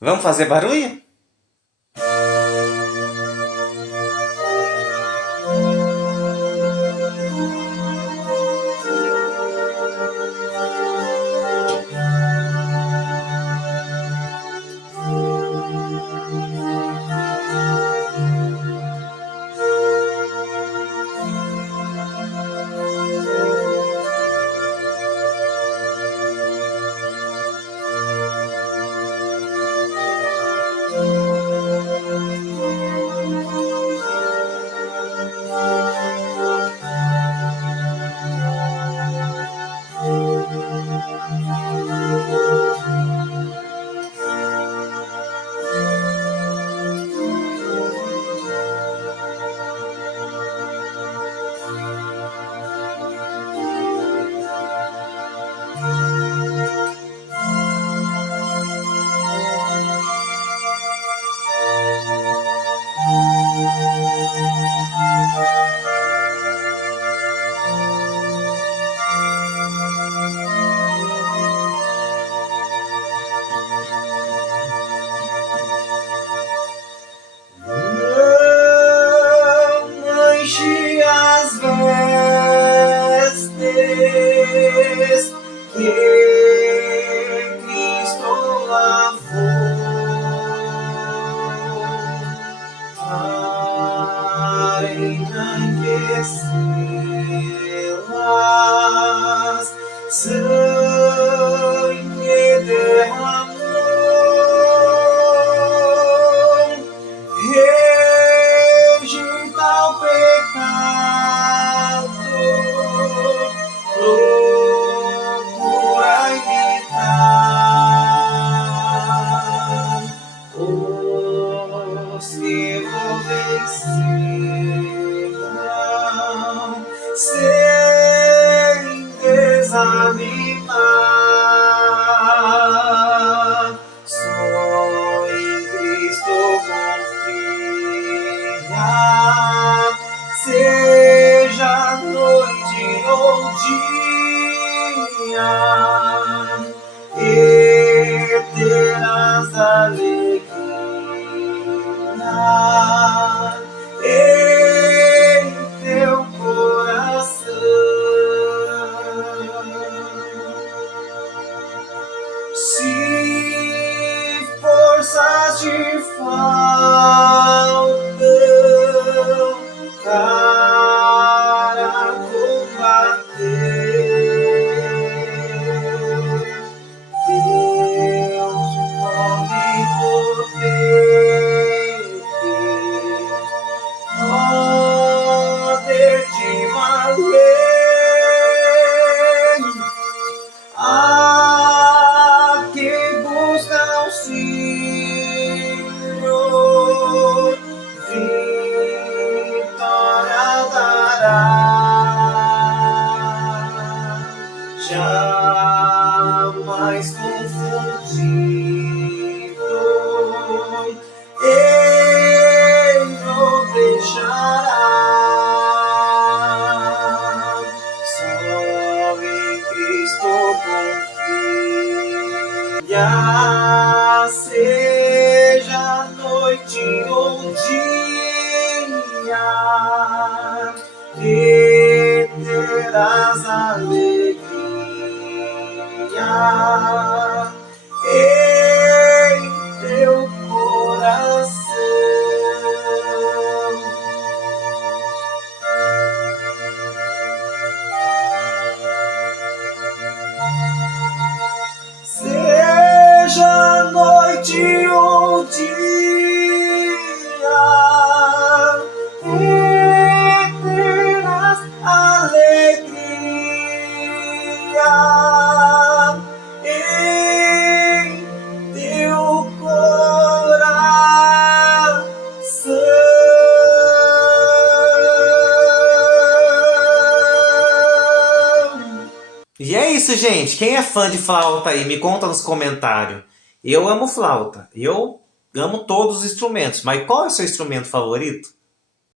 Vamos fazer barulho? Não manche as vestes que Cristo lavou, para embranquecê-las, sangue derramou, rejeita o pecado, procura imitar os que o venceram, sem desanimar. Só em Cristo confia, seja noite ou dia, e terás alegria em teu coração. Se forças te faltam para combater, Deus onipotente, poder te valer. A quem busca o Senhor, vitória dará. Jamais confundido, Ele não deixará. Só em Cristo confia, seja noite ou dia, que terás alegria em teu coração. Seja noite ou dia, e terás alegria em teu coração. E é isso, gente. Quem é fã de flauta aí, me conta nos comentários. Eu amo flauta. Eu amo todos os instrumentos. Mas qual é o seu instrumento favorito?